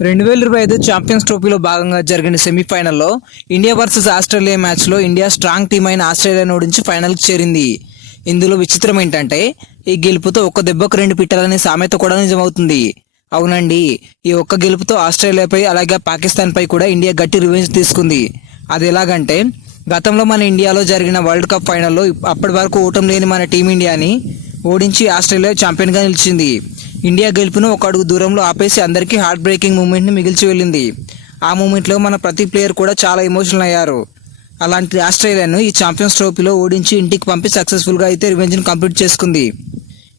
2025 champions ట్రోఫీలో భాగంగా జరిగిన సెమీఫైనల్లో ఇండియా వర్సెస్ ఆస్ట్రేలియా మ్యాచ్లో ఇండియా స్ట్రాంగ్ టీం అయిన ఆస్ట్రేలియాను ఓడించి ఫైనల్కి చేరింది. ఇందులో విచిత్రం ఏంటంటే ఈ గెలుపుతో ఒక్క దెబ్బకు రెండు పిట్టలనే సామెత కూడా నిజమవుతుంది. అవునండి, ఈ ఒక్క గెలుపుతో ఆస్ట్రేలియాపై అలాగే పాకిస్తాన్పై కూడా ఇండియా గట్టి రివెంజ్ తీసుకుంది. అది ఎలాగంటే గతంలో మన ఇండియాలో జరిగిన వరల్డ్ కప్ ఫైనల్లో అప్పటి వరకు ఓటమి లేని మన టీమిండియాని ఓడించి ఆస్ట్రేలియా ఛాంపియన్గా నిలిచింది. ఇండియా గెలుపును ఒక అడుగు దూరంలో ఆపేసి అందరికీ హార్ట్ బ్రేకింగ్ మూమెంట్ని మిగిల్చి వెళ్ళింది. ఆ మూమెంట్లో మన ప్రతి ప్లేయర్ కూడా చాలా ఎమోషనల్ అయ్యారు. అలాంటి ఆస్ట్రేలియాను ఈ ఛాంపియన్స్ ట్రోఫీలో ఓడించి ఇంటికి పంపి సక్సెస్ఫుల్గా అయితే రివెంజ్ని కంప్లీట్ చేసుకుంది.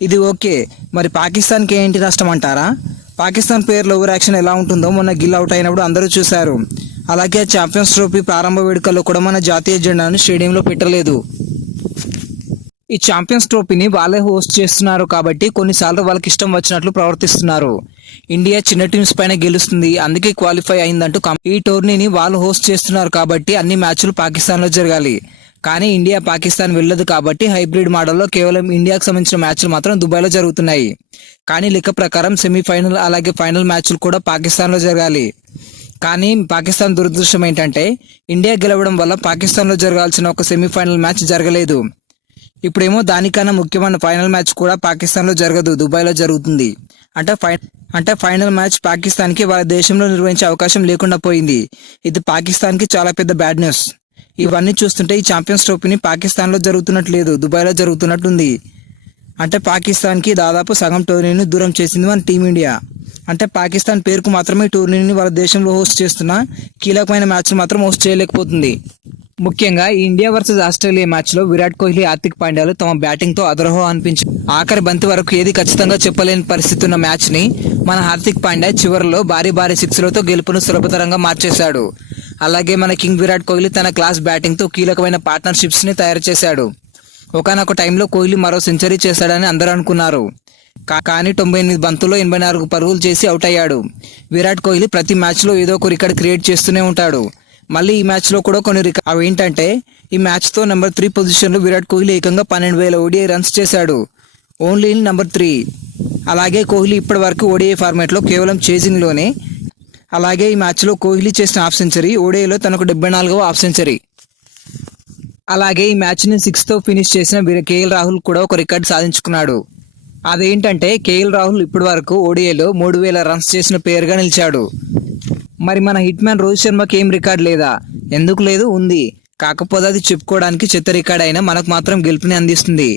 ఇది ఓకే, మరి పాకిస్తాన్కి ఏంటి నష్టం అంటారా? పాకిస్తాన్ ప్లేయర్ల ఓవర్ యాక్షన్ ఎలా ఉంటుందో మొన్న గిల్ అవుట్ అయినప్పుడు అందరూ చూశారు. అలాగే ఛాంపియన్స్ ట్రోఫీ ప్రారంభ వేడుకల్లో కూడా మన జాతీయ జెండాను స్టేడియంలో పెట్టలేదు. ఈ ఛాంపియన్స్ ట్రోఫీని వాళ్ళే హోస్ట్ చేస్తున్నారు కాబట్టి కొన్నిసార్లు వాళ్ళకి ఇష్టం వచ్చినట్లు ప్రవర్తిస్తున్నారు. ఇండియా చిన్న టీమ్స్ పైన గెలుస్తుంది, అందుకే క్వాలిఫై అయిందంటూ ఈ టోర్నీని వాళ్ళు హోస్ట్ చేస్తున్నారు కాబట్టి అన్ని మ్యాచ్లు పాకిస్తాన్లో జరగాలి. కానీ ఇండియా పాకిస్తాన్ వెళ్ళదు కాబట్టి హైబ్రిడ్ మోడల్లో కేవలం ఇండియాకు సంబంధించిన మ్యాచ్లు మాత్రం దుబాయ్లో జరుగుతున్నాయి. కానీ లెక్క ప్రకారం సెమీఫైనల్ అలాగే ఫైనల్ మ్యాచ్లు కూడా పాకిస్తాన్లో జరగాలి. కానీ పాకిస్తాన్ దురదృష్టం ఏంటంటే ఇండియా గెలవడం వల్ల పాకిస్తాన్లో జరగాల్సిన ఒక సెమీఫైనల్ మ్యాచ్ జరగలేదు. ఇప్పుడేమో దానికన్నా ముఖ్యమైన ఫైనల్ మ్యాచ్ కూడా పాకిస్తాన్లో జరగదు, దుబాయ్లో జరుగుతుంది. అంటే ఫైనల్ మ్యాచ్ పాకిస్తాన్కి వాళ్ళ దేశంలో నిర్వహించే అవకాశం లేకుండా పోయింది. ఇది పాకిస్తాన్కి చాలా పెద్ద బ్యాడ్ న్యూస్. ఇవన్నీ చూస్తుంటే ఈ ఛాంపియన్స్ ట్రోఫీని పాకిస్తాన్లో జరుగుతున్నట్లేదు, దుబాయ్లో జరుగుతున్నట్టుంది. అంటే పాకిస్తాన్కి దాదాపు సగం టోర్నీని దూరం చేసింది మన టీమిండియా. అంటే పాకిస్తాన్ పేరుకు మాత్రమే టోర్నీని వాళ్ళ దేశంలో హోస్ట్ చేస్తున్న కీలకమైన మ్యాచ్లు మాత్రం హోస్ట్ చేయలేకపోతుంది. ముఖ్యంగా ఈ ఇండియా వర్సెస్ ఆస్ట్రేలియా మ్యాచ్లో విరాట్ కోహ్లీ, హార్దిక్ పాండ్యాలు తమ బ్యాటింగ్తో అదరహో అనిపించి ఆఖరి బంతి వరకు ఏది ఖచ్చితంగా చెప్పలేని పరిస్థితి ఉన్న మ్యాచ్ని మన హార్దిక్ పాండ్యా చివరిలో భారీ సిక్స్లతో గెలుపును సులభతరంగా మార్చేశాడు. అలాగే మన కింగ్ విరాట్ కోహ్లీ తన క్లాస్ బ్యాటింగ్తో కీలకమైన పార్ట్నర్షిప్స్ని తయారు చేశాడు. ఒకనొక టైంలో కోహ్లీ మరో సెంచరీ చేశాడని అందరూ అనుకున్నారు. కానీ 98 బంతుల్లో 84 పరుగులు చేసి అవుట్ అయ్యాడు. విరాట్ కోహ్లీ ప్రతి మ్యాచ్లో ఏదో ఒక రికార్డ్ క్రియేట్ చేస్తూనే ఉంటాడు. మళ్ళీ ఈ మ్యాచ్లో కూడా కొన్ని అవి ఏంటంటే ఈ మ్యాచ్తో నెంబర్ 3 పొజిషన్లో విరాట్ కోహ్లీ ఏకంగా 12,000 ఓడిఐ రన్స్ చేశాడు, ఓన్లీ ఇన్ నెంబర్ 3. అలాగే కోహ్లీ ఇప్పటి వరకు ఓడిఐ ఫార్మాట్లో కేవలం చేజింగ్లోనే. అలాగే ఈ మ్యాచ్లో కోహ్లీ చేసిన హాఫ్ సెంచరీ ఓడిఐలో తనకు 74వ హాఫ్ సెంచరీ. అలాగే ఈ మ్యాచ్ని 6తో ఫినిష్ చేసిన కేఎల్ రాహుల్ కూడా ఒక రికార్డు సాధించుకున్నాడు. అదేంటంటే కేఎల్ రాహుల్ ఇప్పటి వరకు ఓడిఐలో 3,000 రన్స్ చేసిన ప్లేయర్గా నిలిచాడు. మరి మన హిట్ మ్యాన్ రోహిత్ శర్మకి ఏం రికార్డ్ లేదా? ఎందుకు లేదు, ఉంది. కాకపోతే అది చెప్పుకోవడానికి చెత్త రికార్డ్ అయినా మనకు మాత్రం గెలుపుని అందిస్తుంది.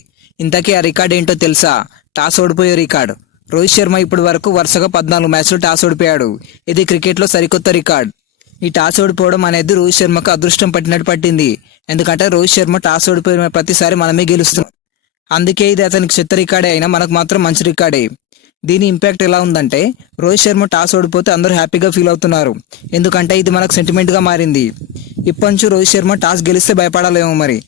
ఇంతకీ ఆ రికార్డ్ ఏంటో తెలుసా? టాస్ ఓడిపోయే రికార్డ్. రోహిత్ శర్మ ఇప్పటి వరకు వరుసగా 14 మ్యాచ్లు టాస్ ఓడిపోయాడు. ఇది క్రికెట్లో సరికొత్త రికార్డ్. ఈ టాస్ ఓడిపోవడం అనేది రోహిత్ శర్మకు అదృష్టం పట్టినట్టు పట్టింది. ఎందుకంటే రోహిత్ శర్మ టాస్ ఓడిపోయిన ప్రతిసారి మనమే గెలుస్తున్నాం. అందుకే ఇది అతనికి చెత్త రికార్డే అయినా మనకు మాత్రం మంచి రికార్డే. దీని ఇంపాక్ట్ ఎలా ఉందంటే రోహిత్ శర్మ టాస్ ఓడిపోతే అందరూ హ్యాపీగా ఫీల్ అవుతున్నారు. ఎందుకంటే ఇది మనకు సెంటిమెంట్గా మారింది. ఇప్పటి నుంచి రోహిత్ శర్మ టాస్ గెలిస్తే భయపడాలేమో మరి.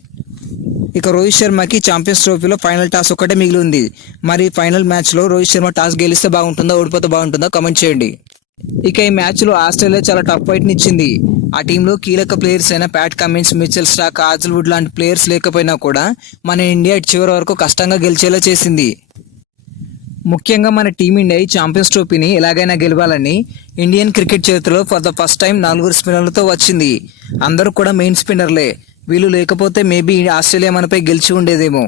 ఇక రోహిత్ శర్మకి ఛాంపియన్స్ ట్రోఫీలో ఫైనల్ టాస్ ఒక్కటే మిగిలి ఉంది. మరి ఫైనల్ మ్యాచ్లో రోహిత్ శర్మ టాస్ గెలిస్తే బాగుంటుందా, ఓడిపోతే బాగుంటుందా? కామెంట్ చేయండి. ఇక ఈ మ్యాచ్లో ఆస్ట్రేలియా చాలా టఫ్ ఫైట్ని ఇచ్చింది. ఆ టీంలో కీలక ప్లేయర్స్ అయిన Pat Cummins, Mitchell Starc, Hazlewood లాంటి ప్లేయర్స్ లేకపోయినా కూడా మన ఇండియా చివరి వరకు కష్టంగా గెలిచేలా చేసింది. ముఖ్యంగా మన టీమిండియా ఈ ఛాంపియన్స్ ట్రోఫీని ఎలాగైనా గెలవాలని ఇండియన్ క్రికెట్ చరిత్రలో ఫర్ ద ఫస్ట్ టైం 4 స్పిన్నర్లతో వచ్చింది. అందరూ కూడా మెయిన్ స్పిన్నర్లే. వీళ్ళు లేకపోతే మేబీ ఆస్ట్రేలియా మనపై గెలిచి ఉండేదేమో.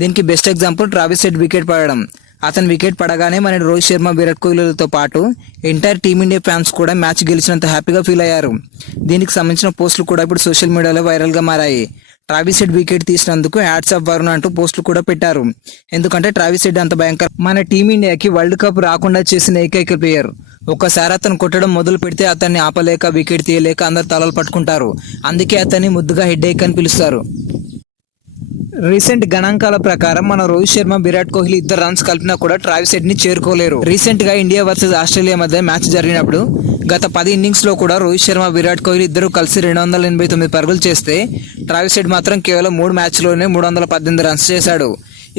దీనికి best example Travis Head wicket పడడం. అతను వికెట్ పడగానే మన రోహిత్ శర్మ, విరాట్ కోహ్లీలతో పాటు ఎంటైర్ టీమిండియా ఫ్యాన్స్ కూడా మ్యాచ్ గెలిచినంత హ్యాపీగా ఫీల్ అయ్యారు. దీనికి సంబంధించిన పోస్టులు కూడా ఇప్పుడు సోషల్ మీడియాలో వైరల్గా మారాయి. ట్రావిస్ హెడ్ వికెట్ తీసినందుకు హ్యాట్స్ ఆఫ్ వరుణ్ అంటూ పోస్టులు కూడా పెట్టారు. ఎందుకంటే ట్రావిస్ హెడ్ అంత భయంకర. మన టీమిండియాకి వరల్డ్ కప్ రాకుండా చేసిన ఏకైక ప్లేయర్. ఒక్కసారి అతను కొట్టడం మొదలు పెడితే అతన్ని ఆపలేక, వికెట్ తీయలేక అందరు తలలు పట్టుకుంటారు. అందుకే అతన్ని ముద్దుగా హెడ్ ఏక్ అని పిలుస్తారు. రీసెంట్ గణాంకాల ప్రకారం మన రోహిత్ శర్మ, విరాట్ కోహ్లీ ఇద్దరు రన్స్ కలిపినా కూడా ట్రావిస్ హెడ్ ని చేరుకోలేరు. రీసెంట్ గా ఇండియా వర్సెస్ ఆస్ట్రేలియా మధ్య మ్యాచ్ జరిగినప్పుడు గత 10 ఇన్నింగ్స్ లో కూడా రోహిత్ శర్మ, విరాట్ కోహ్లీ ఇద్దరు కలిసి 289 పరుగులు చేస్తే ట్రావిస్ హెడ్ మాత్రం కేవలం 3 మ్యాచ్లోనే 318 రన్స్ చేశాడు.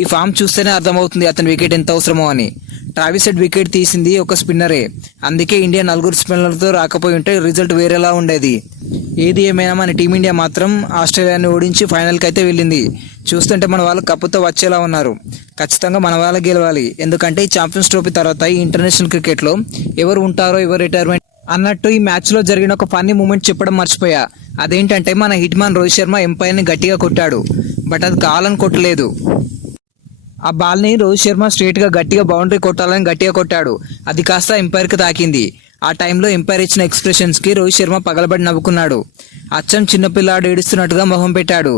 ఈ ఫామ్ చూస్తేనే అర్థమవుతుంది అతని వికెట్ ఎంత అవసరమో అని. ట్రావిస్ హెడ్ వికెట్ తీసింది ఒక స్పిన్నరే, అందుకే ఇండియా 4 స్పిన్నర్లతో రాకపోయి ఉంటే రిజల్ట్ వేరేలా ఉండేది. ఏది ఏమైనా మన టీమిండియా మాత్రం ఆస్ట్రేలియాని ఓడించి ఫైనల్కి అయితే వెళ్ళింది. చూస్తుంటే మన వాళ్ళు కప్పుతో వచ్చేలా ఉన్నారు. ఖచ్చితంగా మన వాళ్ళ గెలవాలి, ఎందుకంటే ఈ ఛాంపియన్స్ ట్రోఫీ తర్వాత ఈ ఇంటర్నేషనల్ క్రికెట్లో ఎవరు ఉంటారో ఎవరు రిటైర్మెంట్ అన్నట్టు ఈ మ్యాచ్లో జరిగిన ఒక ఫన్నీ మూమెంట్ చెప్పడం మర్చిపోయా. అదేంటంటే మన హిట్ మ్యాన్ రోహిత్ శర్మ ఎంపైర్ని గట్టిగా కొట్టాడు, బట్ అది కావాలని కొట్టలేదు. ఆ బాల్ని రోహిత్ శర్మ స్ట్రేట్గా గట్టిగా బౌండరీ కొట్టాలని గట్టిగా కొట్టాడు, అది కాస్త ఎంపైర్కి తాకింది. ఆ టైంలో ఎంపైర్ ఇచ్చిన ఎక్స్ప్రెషన్స్కి రోహిత్ శర్మ పగలబడి నవ్వుకున్నాడు. అచ్చం చిన్నపిల్లాడు ఏడుస్తున్నట్టుగా మొహం పెట్టాడు.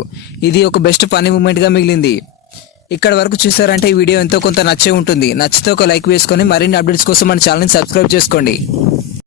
ఇది ఒక బెస్ట్ ఫన్నీ మూమెంట్గా మిగిలింది. ఇక్కడ వరకు చూసారంటే ఈ వీడియో ఎంతో కొంత నచ్చే ఉంటుంది. నచ్చితే ఒక లైక్ వేసుకొని మరిన్ని అప్డేట్స్ కోసం మన ఛానల్ని సబ్స్క్రైబ్ చేసుకోండి.